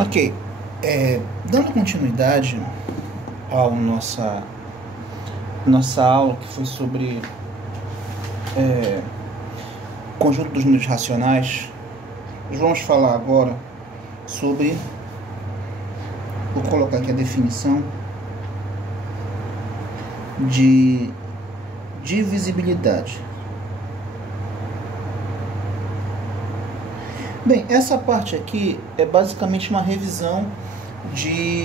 Ok, dando continuidade à nossa aula que foi sobre conjunto dos números racionais, nós vamos falar agora sobre, vou colocar aqui a definição de divisibilidade. Bem, essa parte aqui é basicamente uma revisão de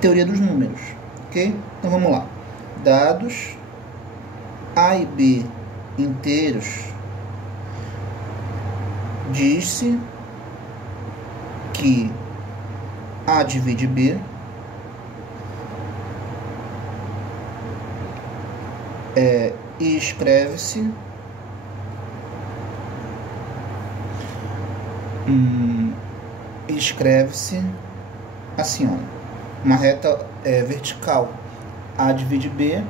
teoria dos números, ok? Então vamos lá. Dados A e B inteiros, diz-se que A divide B e escreve-se assim, ó, uma reta vertical. A divide B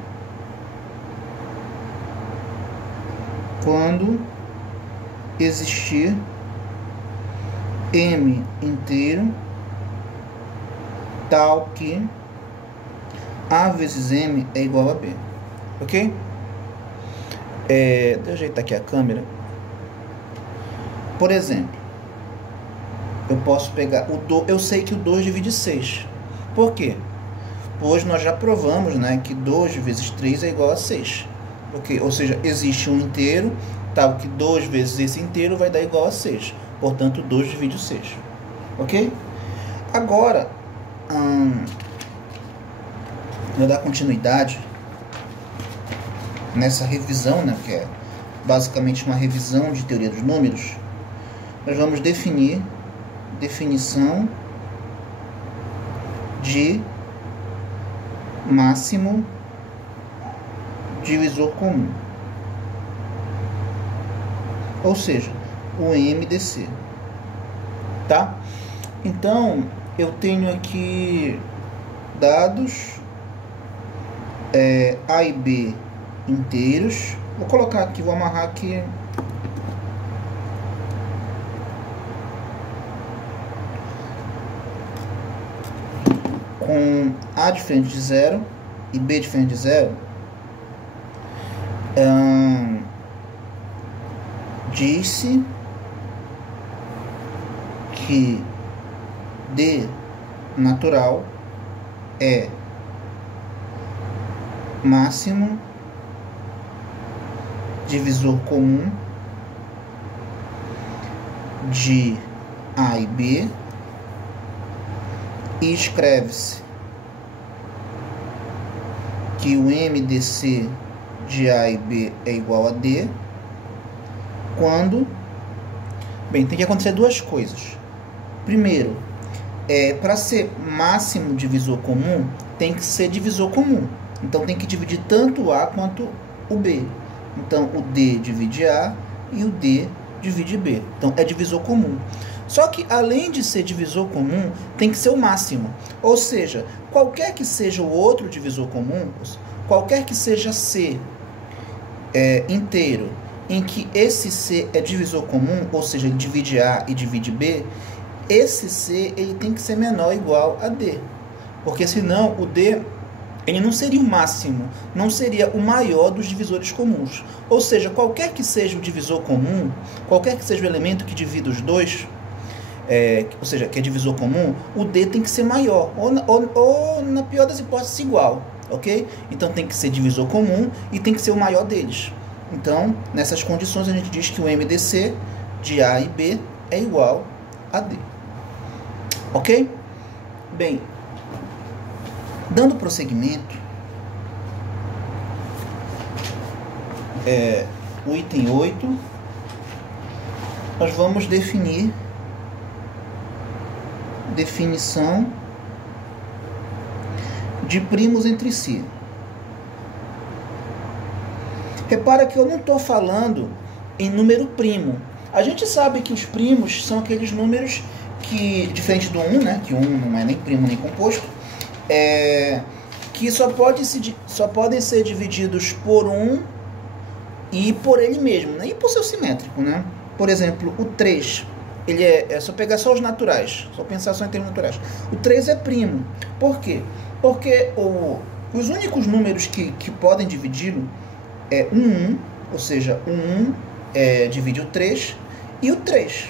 quando existir M inteiro tal que A vezes M é igual a B, ok? Deixa eu ajeitar aqui a câmera. Por exemplo, eu posso pegar eu sei que o 2 divide 6. Por quê? Pois nós já provamos, né, que 2 vezes 3 é igual a 6. Okay? Ou seja, existe um inteiro, tal que 2 vezes esse inteiro vai dar igual a 6. Portanto, 2 divide 6. Ok? Agora, vou dar continuidade nessa revisão, né, que é basicamente uma revisão de teoria dos números. Nós vamos definir definição de máximo divisor comum, ou seja, o MDC, tá? Então, eu tenho aqui dados A e B inteiros. Vou colocar aqui, vou amarrar aqui com A diferente de 0 e B diferente de 0, diz-se que D natural é máximo divisor comum de A e B, e escreve-se que o MDC de A e B é igual a D quando... Bem, tem que acontecer duas coisas. Primeiro, para ser máximo divisor comum, tem que ser divisor comum. Então, tem que dividir tanto A quanto o B. Então, o D divide A e o D divide B. Então, é divisor comum. Só que, além de ser divisor comum, tem que ser o máximo. Ou seja, qualquer que seja o outro divisor comum, qualquer que seja C inteiro, em que esse C é divisor comum, ou seja, ele divide A e divide B, esse C ele tem que ser menor ou igual a D. Porque senão o D ele não seria o máximo, não seria o maior dos divisores comuns. Ou seja, qualquer que seja o divisor comum, qualquer que seja o elemento que divida os dois, ou seja, que é divisor comum, o D tem que ser maior, ou na pior das hipóteses, igual, ok? Então tem que ser divisor comum e tem que ser o maior deles. Então, nessas condições, a gente diz que o MDC de A e B é igual a D. Ok? Bem, dando prosseguimento, o item 8, nós vamos definir definição de primos entre si. Repara que eu não estou falando em número primo. A gente sabe que os primos são aqueles números que, diferente do 1, né, que 1 não é nem primo nem composto, que só podem ser divididos por 1 e por ele mesmo, né? E por seu simétrico, né? Por exemplo, o 3 ele é só pegar só os naturais, só pensar só em termos naturais. O 3 é primo. Por quê? Porque os únicos números que podem dividi-lo é o 1, ou seja, o 1 divide o 3 e o 3.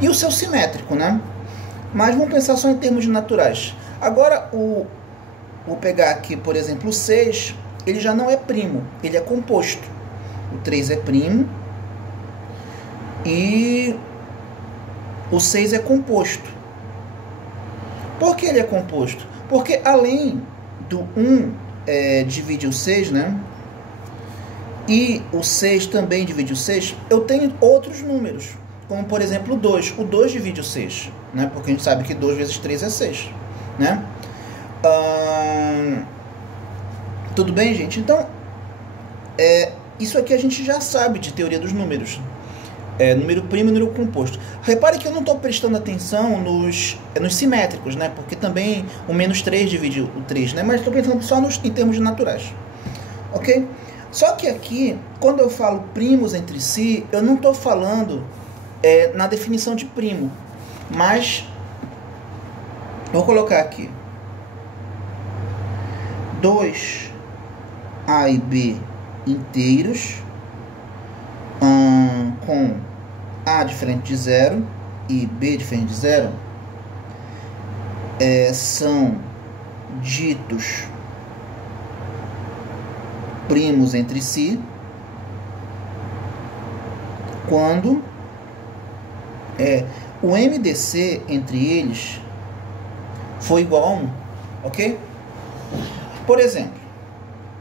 E o seu simétrico, né? Mas vamos pensar só em termos de naturais. Agora, vou pegar aqui, por exemplo, o 6, ele já não é primo, ele é composto. O 3 é primo e o 6 é composto. Por que ele é composto? Porque além do 1 divide o 6, né? E o 6 também divide o 6, eu tenho outros números, como por exemplo o 2. O 2 divide o 6, né? Porque a gente sabe que 2 vezes 3 é 6, né? Tudo bem, gente? Então, isso aqui a gente já sabe de teoria dos números. Número primo e número composto. Repare que eu não estou prestando atenção nos simétricos, né? Porque também o menos 3 divide o 3, né? Mas estou pensando só em termos de naturais. Ok? Só que aqui, quando eu falo primos entre si, eu não estou falando na definição de primo. Mas, vou colocar aqui. 2A e B inteiros com A diferente de 0 e B diferente de 0 são ditos primos entre si quando o MDC entre eles for igual a 1, ok? Por exemplo,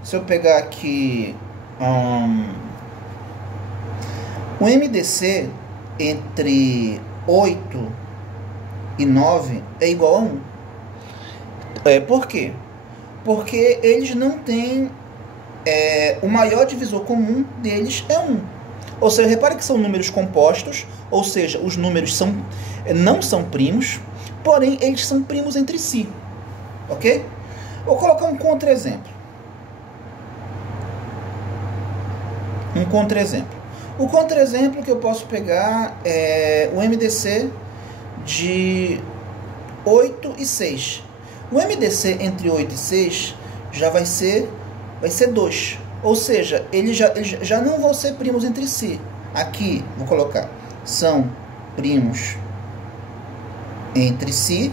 se eu pegar aqui o MDC entre 8 e 9 é igual a 1. Por quê? Porque eles não têm... o maior divisor comum deles é 1. Ou seja, repare que são números compostos, ou seja, os números não são primos, porém eles são primos entre si. Ok? Vou colocar um contra-exemplo. O contra-exemplo que eu posso pegar é o MDC de 8 e 6. O MDC entre 8 e 6 já vai ser 2. Ou seja, eles já não vão ser primos entre si. Aqui, vou colocar, são primos entre si.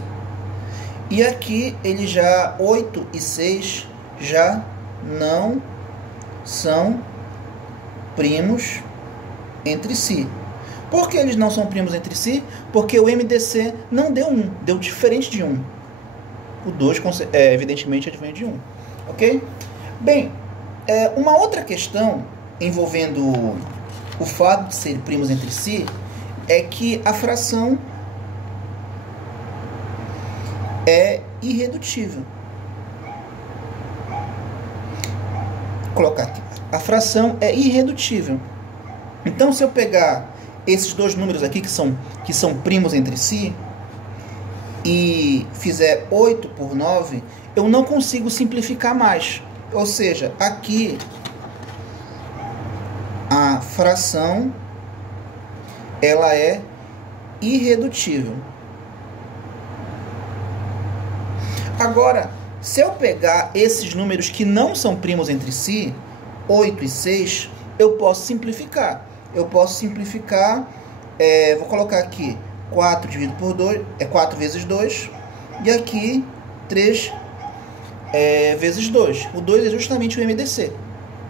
E aqui, eles já, 8 e 6, já não são primos entre si. Por que eles não são primos entre si? Porque o MDC não deu 1, deu diferente de 1. O 2, evidentemente, é diferente de 1. Ok? Bem, uma outra questão envolvendo o fato de serem primos entre si é que a fração é irredutível. Vou colocar aqui. A fração é irredutível. Então, se eu pegar esses dois números aqui que são primos entre si e fizer 8 por 9, eu não consigo simplificar mais. Ou seja, aqui a fração ela é irredutível. Agora, se eu pegar esses números que não são primos entre si, 8 e 6, eu posso simplificar. Vou colocar aqui 4 dividido por 2, 4 vezes 2, e aqui 3 vezes 2. O 2 é justamente o MDC.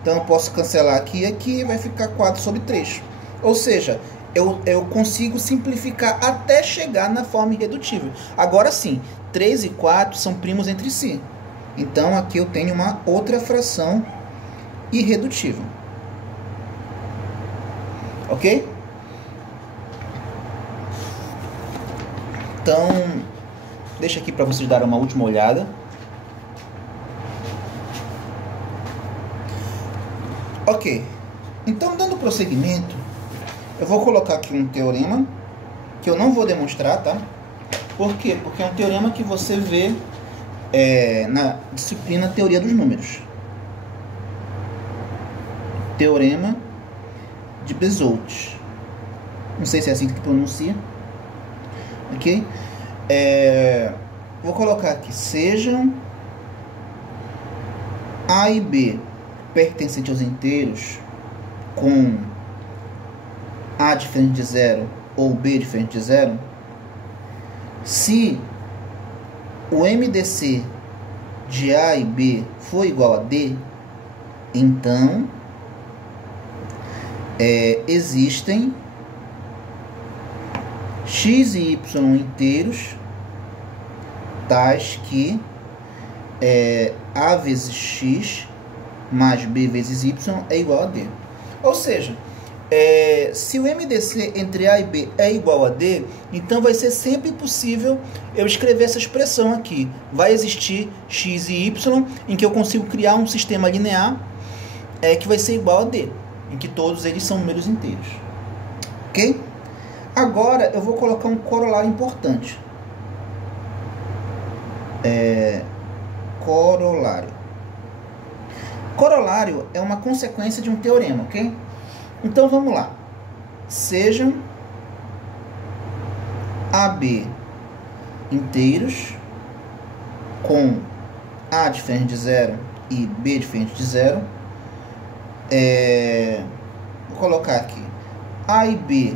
Então, eu posso cancelar aqui e aqui, vai ficar 4 sobre 3. Ou seja, eu consigo simplificar até chegar na forma irredutível. Agora sim, 3 e 4 são primos entre si. Então, aqui eu tenho uma outra fração irredutível. Ok? Então, deixa aqui para vocês darem uma última olhada. Ok. Então, dando prosseguimento, eu vou colocar aqui um teorema que eu não vou demonstrar, tá? Por quê? Porque é um teorema que você vê na disciplina Teoria dos Números. Teorema de Bezout. Não sei se é assim que pronuncia. Ok? Vou colocar aqui, sejam A e B pertencentes aos inteiros com A diferente de zero ou B diferente de zero, se o MDC de A e B for igual a D, então existem x e y inteiros tais que A vezes x mais B vezes y é igual a D. Ou seja, se o MDC entre A e B é igual a D, então vai ser sempre possível eu escrever essa expressão aqui. Vai existir x e y em que eu consigo criar um sistema linear que vai ser igual a D, em que todos eles são números inteiros. Ok? Agora eu vou colocar um corolário importante. Corolário. Corolário é uma consequência de um teorema, ok? Então vamos lá. Sejam AB inteiros com A diferente de zero e B diferente de zero. Vou colocar aqui. A e B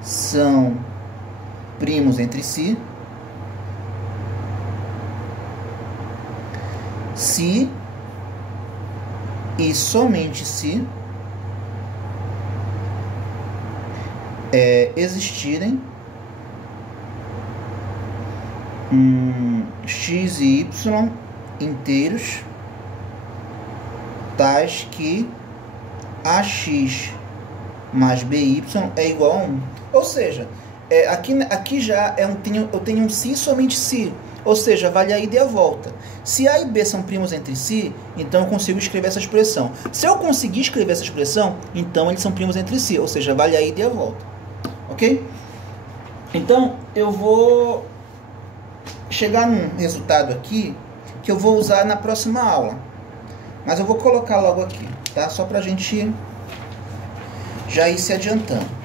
são primos entre si. Se e somente se existirem x e y inteiros tais que ax mais by é igual a 1. Ou seja, aqui já eu tenho um se e somente se. Ou seja, vale a ida e a volta. Se A e B são primos entre si, então eu consigo escrever essa expressão. Se eu conseguir escrever essa expressão, então eles são primos entre si. Ou seja, vale a ida e a volta. Ok? Então, eu vou chegar num resultado aqui que eu vou usar na próxima aula. Mas eu vou colocar logo aqui, tá? Só pra gente já ir se adiantando.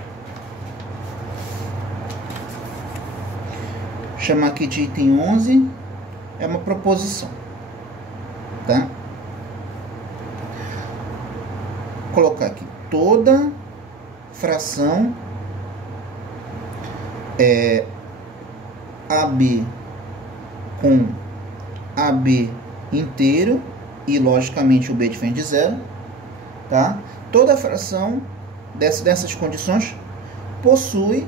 Chamar aqui de item 11, é uma proposição, tá? Vou colocar aqui toda fração AB com AB inteiro e logicamente o B diferente de zero, tá? Toda fração dessas condições possui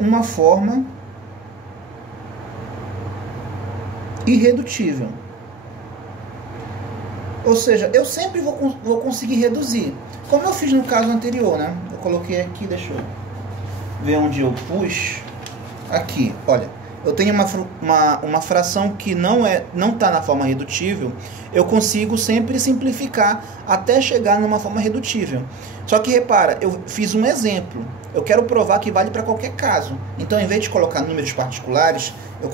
uma forma irredutível. Ou seja, eu sempre vou conseguir reduzir. Como eu fiz no caso anterior, né? Eu coloquei aqui, deixa eu ver onde eu pus. Aqui, olha. Eu tenho uma fração que não está na forma redutível. Eu consigo sempre simplificar até chegar numa forma redutível. Só que repara, eu fiz um exemplo. Eu quero provar que vale para qualquer caso. Então, em vez de colocar números particulares, eu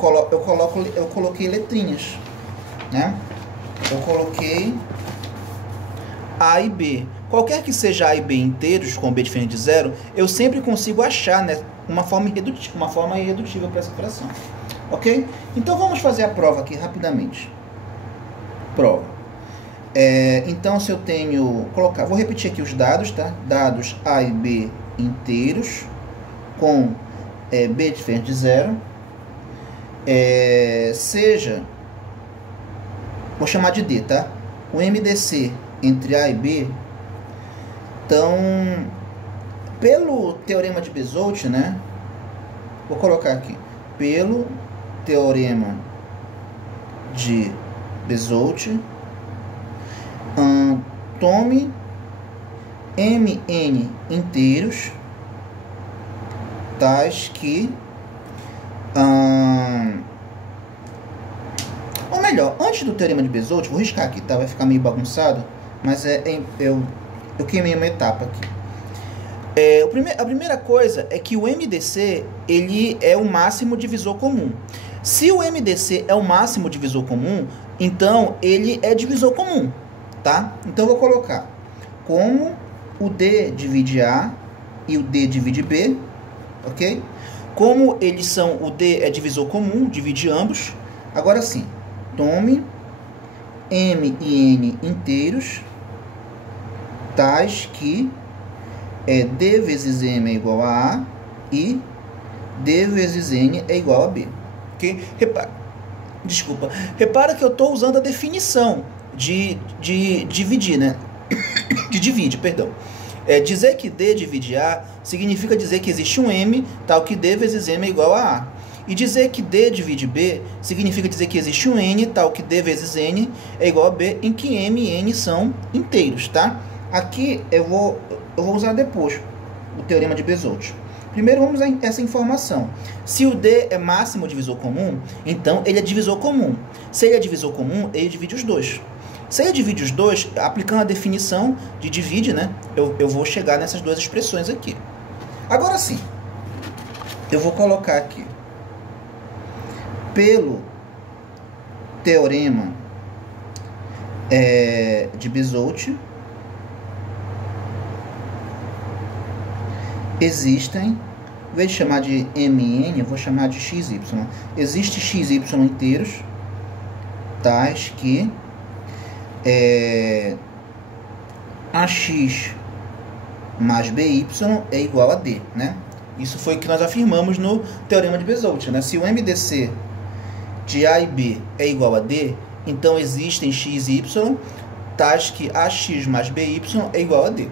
coloquei letrinhas, né? Eu coloquei A e B. Qualquer que seja A e B inteiros com B diferente de zero, eu sempre consigo achar, né, uma forma irredutível para essa fração. Ok? Então, vamos fazer a prova aqui rapidamente. Prova. Então, se eu tenho... vou repetir aqui os dados, tá? Dados A e B inteiros com B diferente de zero. Seja... Vou chamar de D, tá? O MDC entre A e B... Então, pelo teorema de Bezout, né? Vou colocar aqui. Pelo teorema de Bezout, tome Mn inteiros tais que... ou melhor, antes do teorema de Bezout, vou riscar aqui, tá? Vai ficar meio bagunçado, mas eu queimei uma etapa aqui. A primeira coisa é que o MDC ele é o máximo divisor comum. Se o MDC é o máximo divisor comum, então ele é divisor comum, tá? Então eu vou colocar como o D divide A e o D divide B, ok? Como eles são, o D é divisor comum, divide ambos. Agora sim, tome M e N inteiros, tais que D vezes M é igual a A e D vezes N é igual a B. Okay? Repara que eu estou usando a definição de dividir, né? De divide, perdão. Dizer que D divide A significa dizer que existe um M, tal que D vezes M é igual a A. E dizer que D divide B significa dizer que existe um N, tal que D vezes N é igual a B, em que M e N são inteiros, tá? Aqui eu vou usar depois o teorema de Bezold. Primeiro vamos a essa informação. Se o D é máximo divisor comum, então ele é divisor comum. Se ele é divisor comum, ele divide os dois. Se ele divide os dois, aplicando a definição de divide, né, eu vou chegar nessas duas expressões aqui. Agora sim, eu vou colocar aqui, pelo teorema de Bezold, existem, em vez de chamar de M e N, eu vou chamar de XY. Existem XY inteiros, tais que AX mais BY é igual a D, né? Isso foi o que nós afirmamos no teorema de Bezold, né? Se o MDC de A e B é igual a D, então existem X e Y, tais que AX mais BY é igual a D,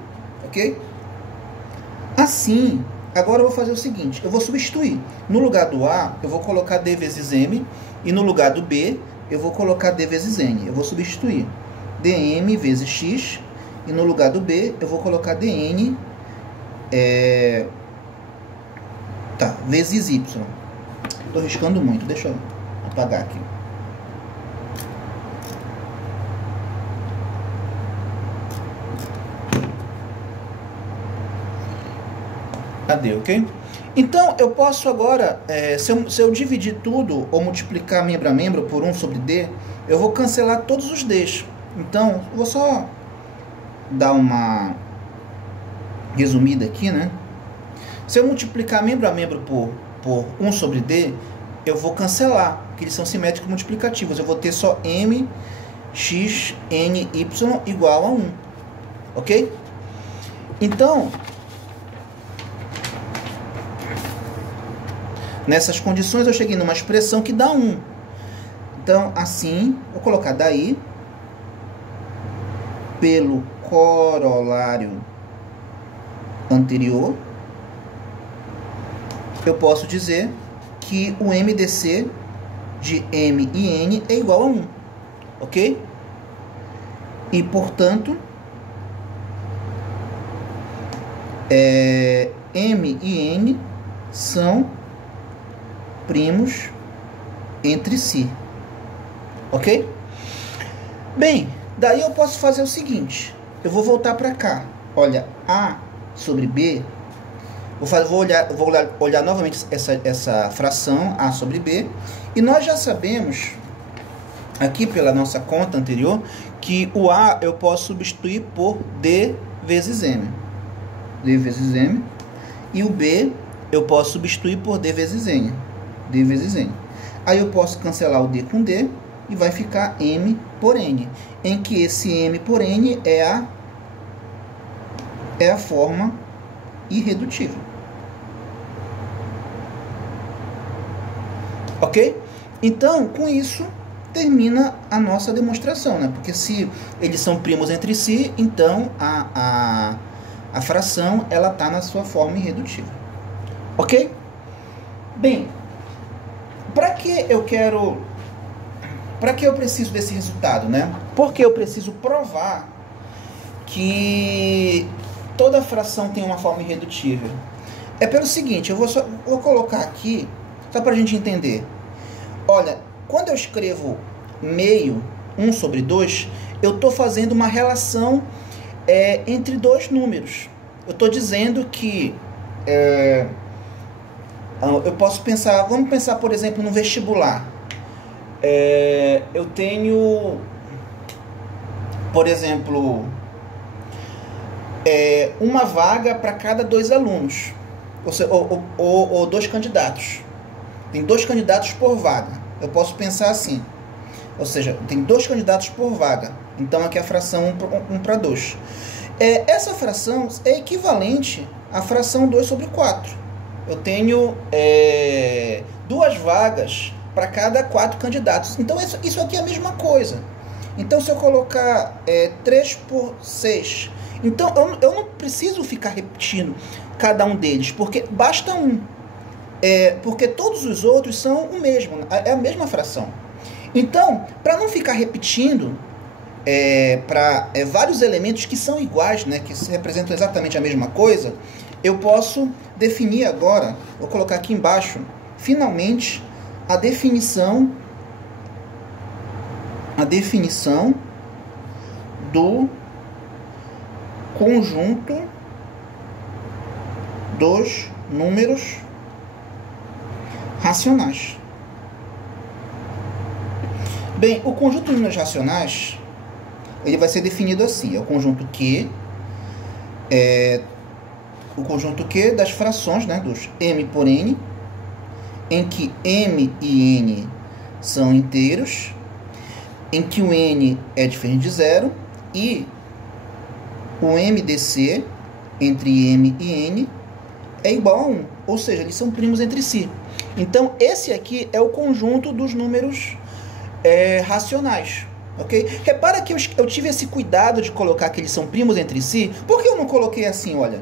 ok? Assim, agora eu vou fazer o seguinte, eu vou substituir. No lugar do A, eu vou colocar D vezes M, e no lugar do B, eu vou colocar D vezes N. Eu vou substituir dm vezes x, e no lugar do B, eu vou colocar dn vezes y. Estou riscando muito, deixa eu apagar aqui. Cadê, ok? Então, eu posso agora, se eu dividir tudo, ou multiplicar membro a membro por 1 sobre D, eu vou cancelar todos os Ds. Então, eu vou só dar uma resumida aqui, né? Se eu multiplicar membro a membro por 1 sobre D, eu vou cancelar, porque eles são simétricos multiplicativos. Eu vou ter só M, X, N, Y igual a 1. Ok? Então, nessas condições, eu cheguei numa expressão que dá 1. Então, assim, vou colocar daí, pelo corolário anterior, eu posso dizer que o MDC de M e N é igual a 1. Ok? E, portanto, M e N são primos entre si. Ok? Bem, daí eu posso fazer o seguinte. Eu vou voltar para cá. Olha, A sobre B. Vou olhar novamente essa fração, A sobre B. E nós já sabemos, aqui pela nossa conta anterior, que o A eu posso substituir por D vezes M. D vezes M. E o B eu posso substituir por D vezes N. D vezes N. Aí eu posso cancelar o D com D e vai ficar M por N, em que esse M por N é a forma irredutível. Ok? Então, com isso, termina a nossa demonstração, né? Porque se eles são primos entre si, então a fração ela está na sua forma irredutível. Ok? Bem, para que eu preciso desse resultado, né? Porque eu preciso provar que toda fração tem uma forma irredutível. É pelo seguinte, eu vou colocar aqui, só para a gente entender. Olha, quando eu escrevo meio, 1 sobre 2, eu estou fazendo uma relação entre dois números. Eu estou dizendo que eu posso pensar, vamos pensar, por exemplo, no vestibular. Eu tenho, por exemplo, uma vaga para cada 2 alunos, ou 2 candidatos. Tem 2 candidatos por vaga. Eu posso pensar assim, ou seja, tem 2 candidatos por vaga. Então aqui a fração 1 para 2. Essa fração é equivalente à fração 2 sobre 4. Eu tenho 2 vagas para cada 4 candidatos. Então isso aqui é a mesma coisa. Então se eu colocar 3 por 6, então eu não preciso ficar repetindo cada um deles, porque basta um. Porque todos os outros são o mesmo, é a mesma fração. Então, para não ficar repetindo para vários elementos que são iguais, né, que representam exatamente a mesma coisa, eu posso definir agora, vou colocar aqui embaixo, finalmente, a definição do conjunto dos números racionais. Bem, o conjunto de números racionais, ele vai ser definido assim, é o conjunto Q, das frações, né, dos m por n, em que m e n são inteiros, em que o n é diferente de zero, e o MDC entre m e n é igual a 1, ou seja, eles são primos entre si. Então, esse aqui é o conjunto dos números racionais. Okay? Repara que eu tive esse cuidado de colocar que eles são primos entre si. Por que eu não coloquei assim? Olha,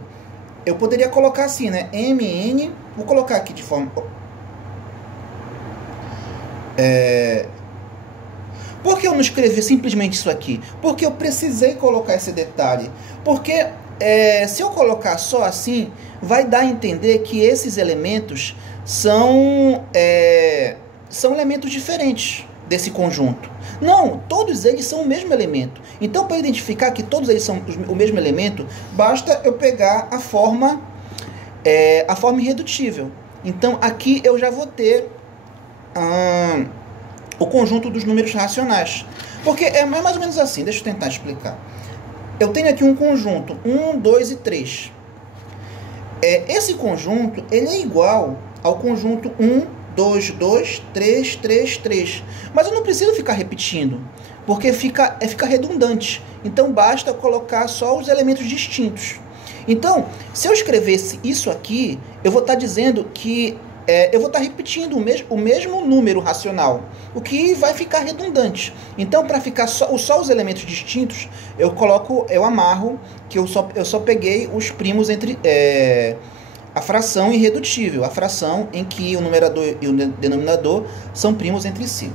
eu poderia colocar assim, né? MN, vou colocar aqui de forma... Por que eu não escrevi simplesmente isso aqui? Porque eu precisei colocar esse detalhe. Porque se eu colocar só assim, vai dar a entender que esses elementos são elementos diferentes desse conjunto. Não, todos eles são o mesmo elemento. Então, para identificar que todos eles são o mesmo elemento, basta eu pegar a forma irredutível. Então, aqui eu já vou ter o conjunto dos números racionais. Porque é mais ou menos assim, deixa eu tentar explicar. Eu tenho aqui um conjunto 1, 2 e 3. Esse conjunto ele é igual ao conjunto 1, 2, 2, 3, 3, 3. Mas eu não preciso ficar repetindo, porque fica redundante. Então, basta colocar só os elementos distintos. Então, se eu escrevesse isso aqui, eu vou estar dizendo que eu vou estar repetindo o mesmo número racional, o que vai ficar redundante. Então, para ficar só os elementos distintos, eu amarro que eu só peguei os primos entre... a fração irredutível, a fração em que o numerador e o denominador são primos entre si.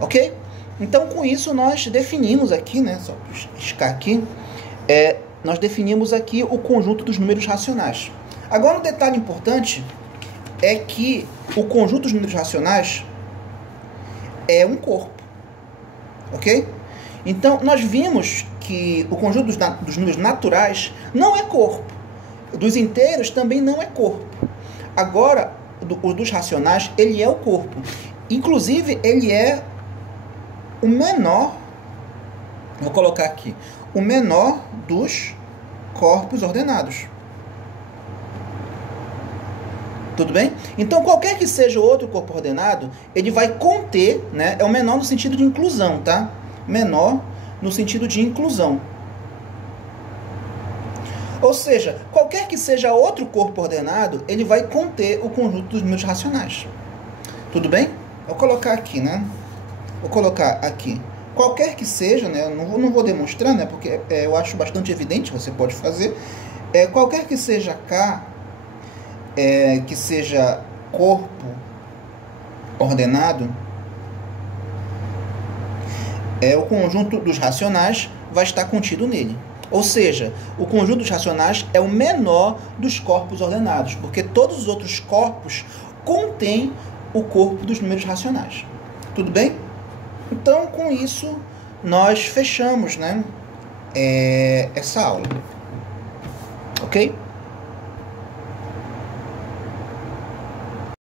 Ok? Então, com isso, nós definimos aqui, né, só para riscar aqui, nós definimos aqui o conjunto dos números racionais. Agora, um detalhe importante é que o conjunto dos números racionais é um corpo. Ok? Então, nós vimos que o conjunto dos números naturais não é corpo. Dos inteiros também não é corpo. Agora, o dos racionais, ele é o corpo. Inclusive, ele é o menor, vou colocar aqui, o menor dos corpos ordenados. Tudo bem? Então, qualquer que seja o outro corpo ordenado, ele vai conter, né? É o menor no sentido de inclusão, tá? Menor no sentido de inclusão. Ou seja, qualquer que seja outro corpo ordenado, ele vai conter o conjunto dos números racionais. Tudo bem? Vou colocar aqui, né? Vou colocar aqui. Qualquer que seja, né? Eu não vou demonstrar, né? Porque eu acho bastante evidente, você pode fazer. Qualquer que seja K, que seja corpo ordenado, o conjunto dos racionais vai estar contido nele. Ou seja, o conjunto dos racionais é o menor dos corpos ordenados, porque todos os outros corpos contêm o corpo dos números racionais. Tudo bem? Então, com isso, nós fechamos, né, essa aula. Ok?